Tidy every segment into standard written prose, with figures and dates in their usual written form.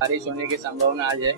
बारिश होने की संभावना आज है।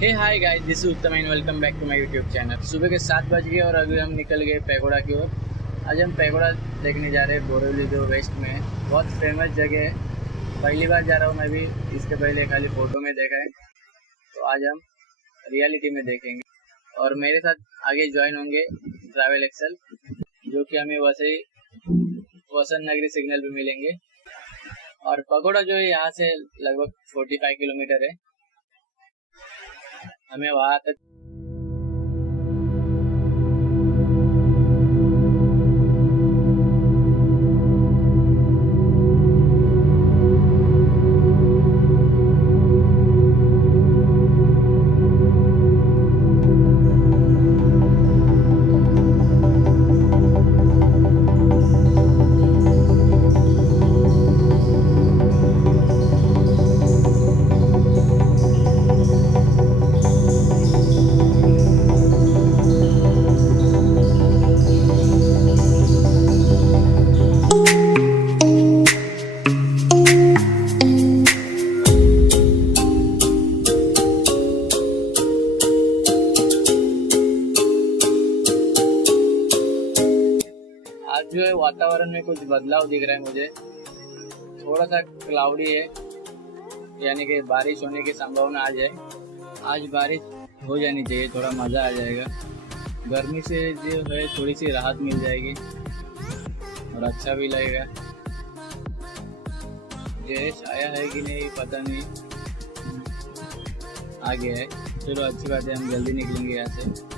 Hey hi guys, this is Uttam and welcome back to my YouTube channel. सुबह के 7 बज गए और अभी हम निकल गए पैगोडा की ओर। आज हम पैगोडा देखने जा रहे हैं, बोरीवली जो वेस्ट में है। बहुत फेमस जगह है, पहली बार जा रहा हूँ मैं भी। इसके पहले खाली फोटो में देखा है, तो आज हम रियलिटी में देखेंगे। और मेरे साथ आगे ज्वाइन होंगे ट्रैवल एक्सेल, जो कि हमें वसई वसंत नगरी सिग्नल पे मिलेंगे। और पगोड़ा जो है यहाँ से लगभग 45 किलोमीटर है। हमें वहाँ तक जो है वातावरण में कुछ बदलाव दिख रहा है मुझे। थोड़ा सा क्लाउडी है, यानी कि बारिश होने की संभावना आज है। आज बारिश हो जानी चाहिए, थोड़ा मज़ा आ जाएगा। गर्मी से जो है थोड़ी सी राहत मिल जाएगी और अच्छा भी लगेगा। जयेश आया है कि नहीं पता नहीं, आ गया है। चलो अच्छी बात है, हम जल्दी निकलेंगे यहाँ से।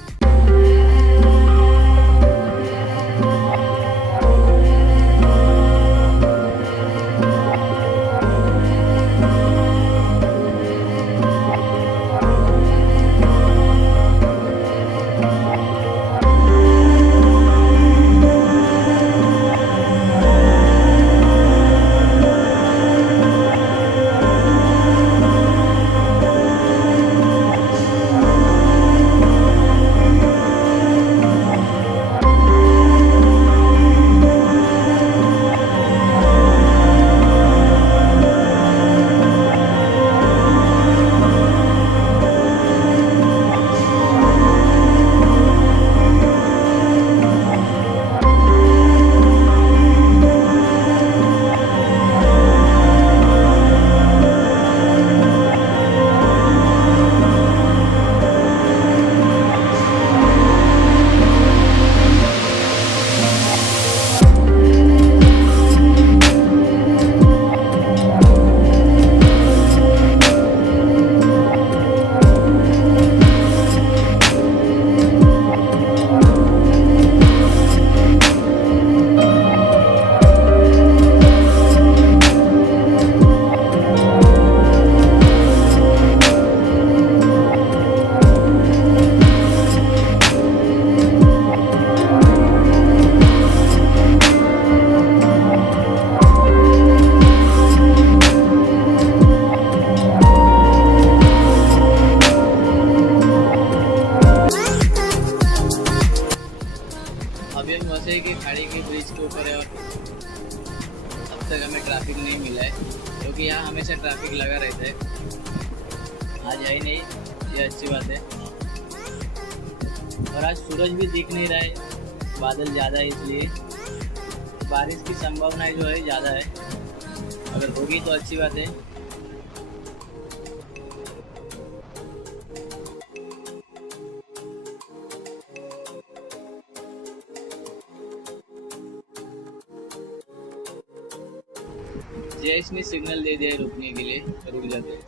वसई की खाड़ी के ब्रिज के ऊपर है और अब तक हमें ट्रैफिक नहीं मिला है, क्योंकि यहाँ हमेशा ट्रैफिक लगा रहता है। आज है ही नहीं, ये अच्छी बात है। और आज सूरज भी दिख नहीं रहा है, बादल ज़्यादा है, इसलिए बारिश की संभावना जो है ज़्यादा है। अगर होगी तो अच्छी बात है। जयेश ने सिग्नल दे दिया रुकने के लिए, रुक जाते हैं।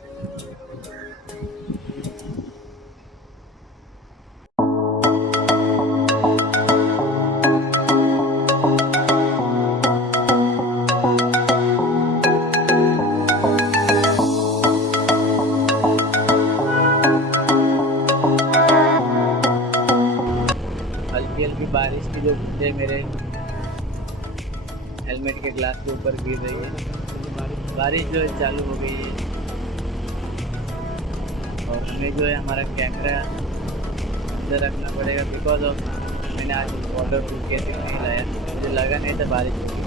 हल्की हल्की बारिश की जो बूंदे मेरे हेलमेट के ग्लास के ऊपर गिर रही है। बारिश जो है चालू हो गई है और हमें जो है हमारा कैमरा अंदर रखना पड़ेगा बिकॉज ऑफ मैंने आज वाटर प्रूफ केसिंग नहीं लाया। मुझे लगा नहीं था बारिश होगी।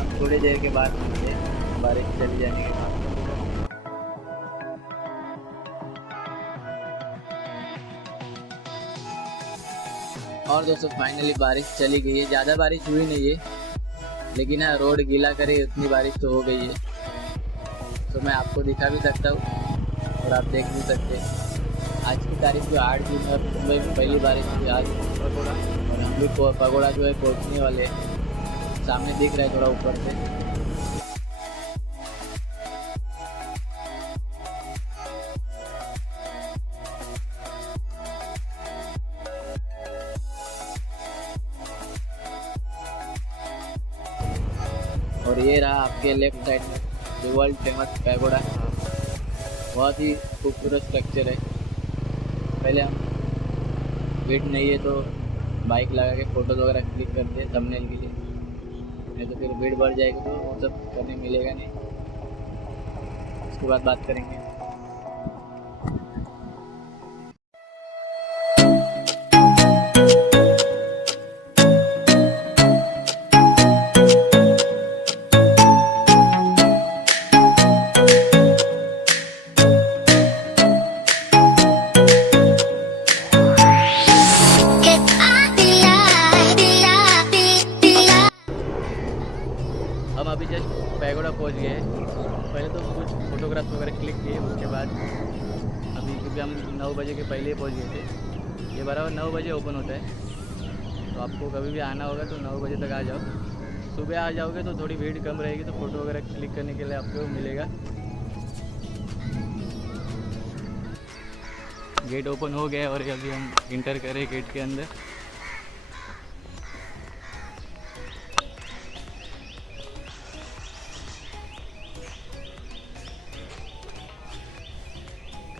हम थोड़ी देर के बाद मिलते बारिश चली जाने के बाद। और दोस्तों फाइनली बारिश चली गई है। ज़्यादा बारिश हुई नहीं है लेकिन हाँ रोड गीला करे उतनी बारिश तो हो गई है। तो मैं आपको दिखा भी सकता हूँ और आप देख भी सकते हैं। आज की तारीख जो 8 जून है, मुंबई में पहली बारिश हुई आज पगोड़ा, और हम भी पगोड़ा जो है पहुँचने वाले हैं। सामने दिख रहा है थोड़ा ऊपर से। और ये रहा आपके लेफ्ट साइड में जो वर्ल्ड फेमस पैगोडा। बहुत ही खूबसूरत स्ट्रक्चर है। पहले हम वेट नहीं है तो बाइक लगा के फ़ोटोज़ वगैरह क्लिक करते हैं थंबनेल के लिए, नहीं तो फिर भीड़ बढ़ जाएगी तो वो सब करने मिलेगा नहीं। उसके बाद बात करेंगे। हम अभी जस्ट पैगोडा पहुंच गए हैं। पहले तो कुछ फोटोग्राफ्स वगैरह क्लिक किए, उसके बाद अभी क्योंकि हम 9 बजे के पहले ही पहुंच गए थे। ये बराबर 9 बजे ओपन होता है, तो आपको कभी भी आना होगा तो 9 बजे तक आ जाओ। सुबह आ जाओगे तो थोड़ी भीड़ कम रहेगी, तो फ़ोटो वगैरह क्लिक करने के लिए आपको मिलेगा। गेट ओपन हो गया और अभी हम इंटर करें गेट के अंदर।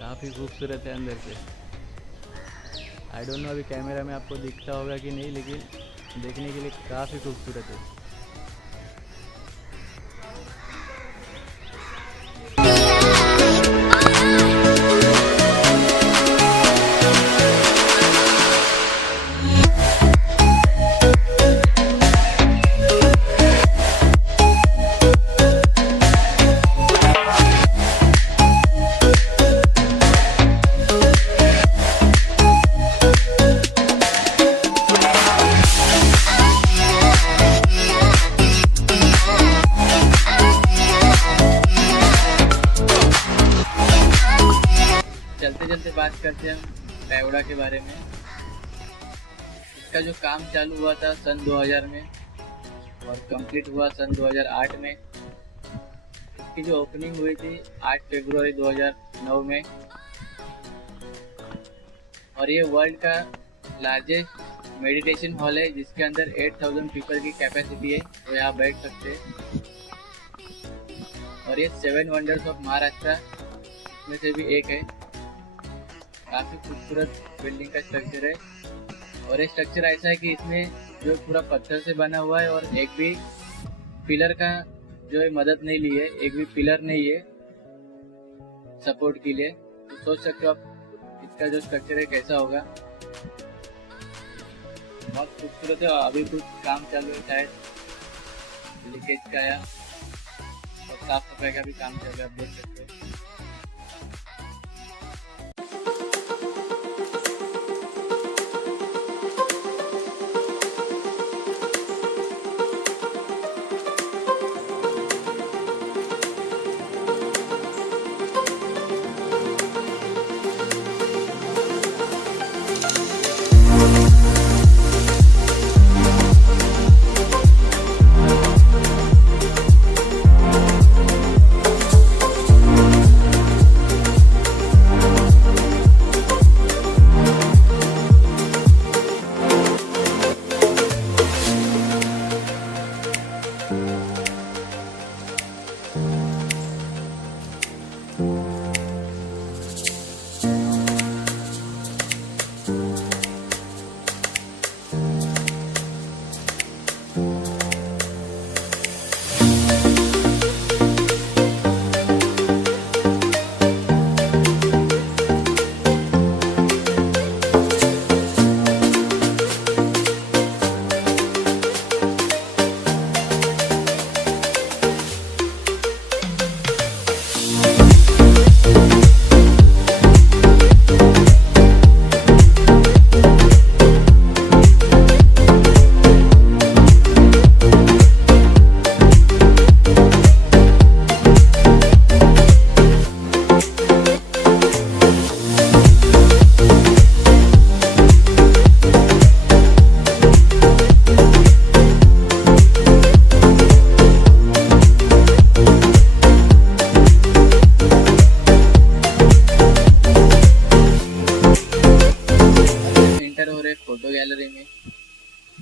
काफ़ी खूबसूरत है अंदर से। आई डोंट नो अभी कैमरा में आपको दिखता होगा कि नहीं, लेकिन देखने के लिए काफ़ी खूबसूरत है। चलते चलते बात करते हैं हम पैगोडा के बारे में। इसका जो काम चालू हुआ था सन 2000 में और कंप्लीट हुआ सन 2008 में। इसकी जो ओपनिंग हुई थी 8 फरवरी 2009 में। और ये वर्ल्ड का लार्जेस्ट मेडिटेशन हॉल है जिसके अंदर 8000 पीपल की कैपेसिटी है, तो यहाँ बैठ सकते हैं। और ये 7 वंडर्स ऑफ महाराष्ट्र में से भी एक है। काफ़ी खूबसूरत बिल्डिंग का स्ट्रक्चर है और ये स्ट्रक्चर ऐसा है कि इसमें जो पूरा पत्थर से बना हुआ है और एक भी पिलर का जो है मदद नहीं ली है, एक भी पिलर नहीं है सपोर्ट के लिए। तो सोच सकते हो आप इसका जो स्ट्रक्चर है कैसा होगा। बहुत खूबसूरत है। अभी कुछ काम चालू है, शायद लीकेज का या और साफ सफाई का भी काम चल रहा है, आप देख सकते हैं।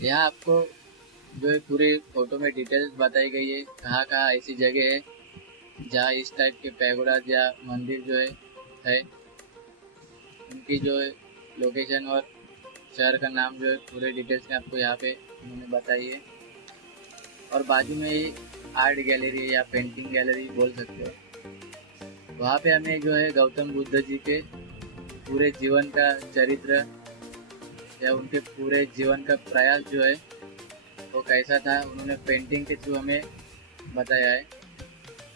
यहाँ आपको जो है पूरे फोटो में डिटेल्स बताई गई है, कहाँ कहाँ ऐसी जगह है जहाँ इस टाइप के पैगोडा या मंदिर जो है उनकी जो है लोकेशन और शहर का नाम जो है पूरे डिटेल्स में आपको यहाँ पे उन्होंने बताई है। और बाजू में ही आर्ट गैलरी या पेंटिंग गैलरी बोल सकते हो। वहाँ पे हमें जो है गौतम बुद्ध जी के पूरे जीवन का चरित्र या उनके पूरे जीवन का प्रयास जो है वो कैसा था उन्होंने पेंटिंग के थ्रू हमें बताया है।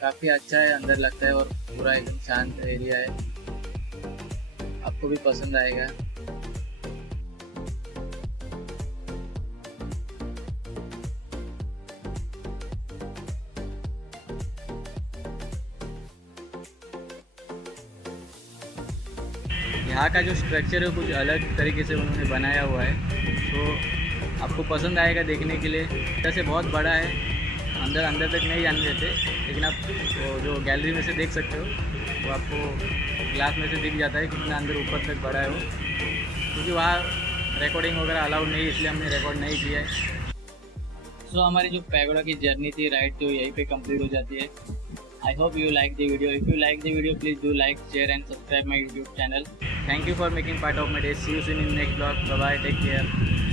काफ़ी अच्छा है, अंदर लगता है और पूरा एकदम शांत एरिया है, आपको भी पसंद आएगा। यहाँ का जो स्ट्रक्चर है कुछ अलग तरीके से उन्होंने बनाया हुआ है, तो आपको पसंद आएगा देखने के लिए। जैसे बहुत बड़ा है, अंदर तक नहीं जाने देते, लेकिन आप वो जो गैलरी में से देख सकते हो वो आपको ग्लास में से दिख जाता है कितना अंदर ऊपर तक बड़ा है वो। क्योंकि वहाँ रिकॉर्डिंग वगैरह अलाउड नहीं, इसलिए हमने रिकॉर्ड नहीं किया है। सो हमारी जो पैगोडा की जर्नी थी, राइड थी, यहीं पे कंप्लीट हो जाती है। I hope you like the video. If you like the video, please do like, share and subscribe my YouTube channel. Thank you for making part of my day. See you soon in next vlog. Bye bye. Take care.